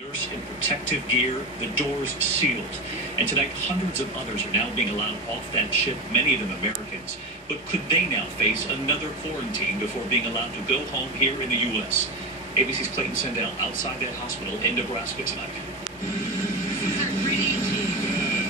Nurse in protective gear, the doors sealed. And tonight, hundreds of others are now being allowed off that ship, many of them Americans. But could they now face another quarantine before being allowed to go home here in the U.S.? ABC's Clayton Sandell outside that hospital in Nebraska tonight.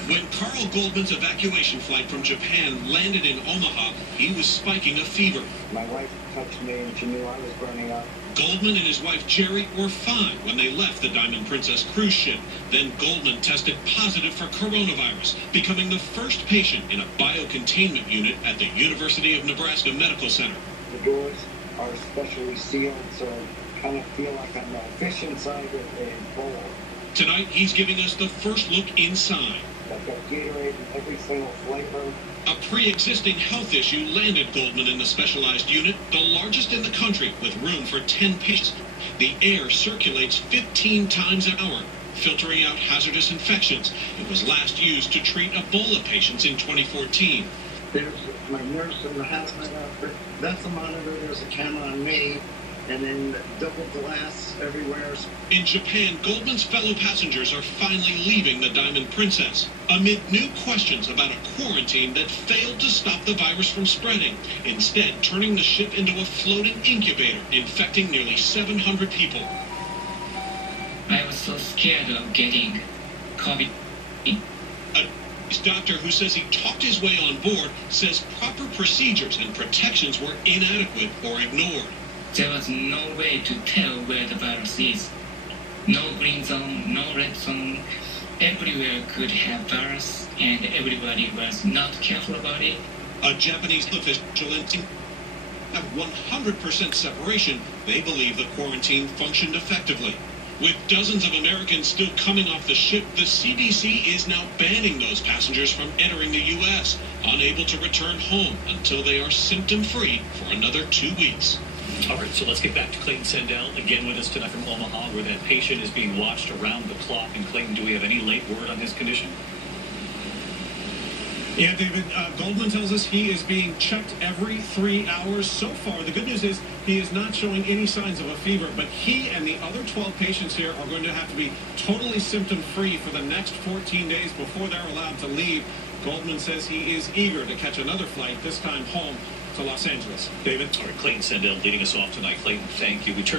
When Carl Goldman's evacuation flight from Japan landed in Omaha, he was spiking a fever. My wife touched me and she knew I was burning up. Goldman and his wife Jerry were fine when they left the Diamond Princess cruise ship. Then Goldman tested positive for coronavirus, becoming the first patient in a biocontainment unit at the University of Nebraska Medical Center. The doors are specially sealed, so I kind of feel like I'm a fish inside of a bowl. Tonight, he's giving us the first look inside. I've got Gatorade in every single flavor. A pre-existing health issue landed Goldman in the specialized unit, the largest in the country, with room for 10 patients. The air circulates 15 times an hour, filtering out hazardous infections. It was last used to treat Ebola patients in 2014. There's my nurse in the hazmat outfit. That's a monitor. There's a camera on me. And then double glass everywhere. In Japan, Goldman's fellow passengers are finally leaving the Diamond Princess amid new questions about a quarantine that failed to stop the virus from spreading, instead turning the ship into a floating incubator, infecting nearly 700 people. I was so scared of getting COVID. A doctor who says he talked his way on board says proper procedures and protections were inadequate or ignored. There was no way to tell where the virus is. No green zone, no red zone. Everywhere could have virus, and everybody was not careful about it. A Japanese official at 100% separation, they believe the quarantine functioned effectively. With dozens of Americans still coming off the ship, the CDC is now banning those passengers from entering the U.S., unable to return home until they are symptom-free for another 2 weeks. All right, so let's get back to Clayton Sandell, again with us tonight from Omaha, where that patient is being watched around the clock. And Clayton, do we have any late word on his condition? Yeah, David, Goldman tells us he is being checked every 3 hours. So far, the good news is he is not showing any signs of a fever, but he and the other 12 patients here are going to have to be totally symptom-free for the next 14 days before they're allowed to leave. Goldman says he is eager to catch another flight, this time home to Los Angeles. David? All right, Clayton Sandell leading us off tonight. Clayton, thank you. We turn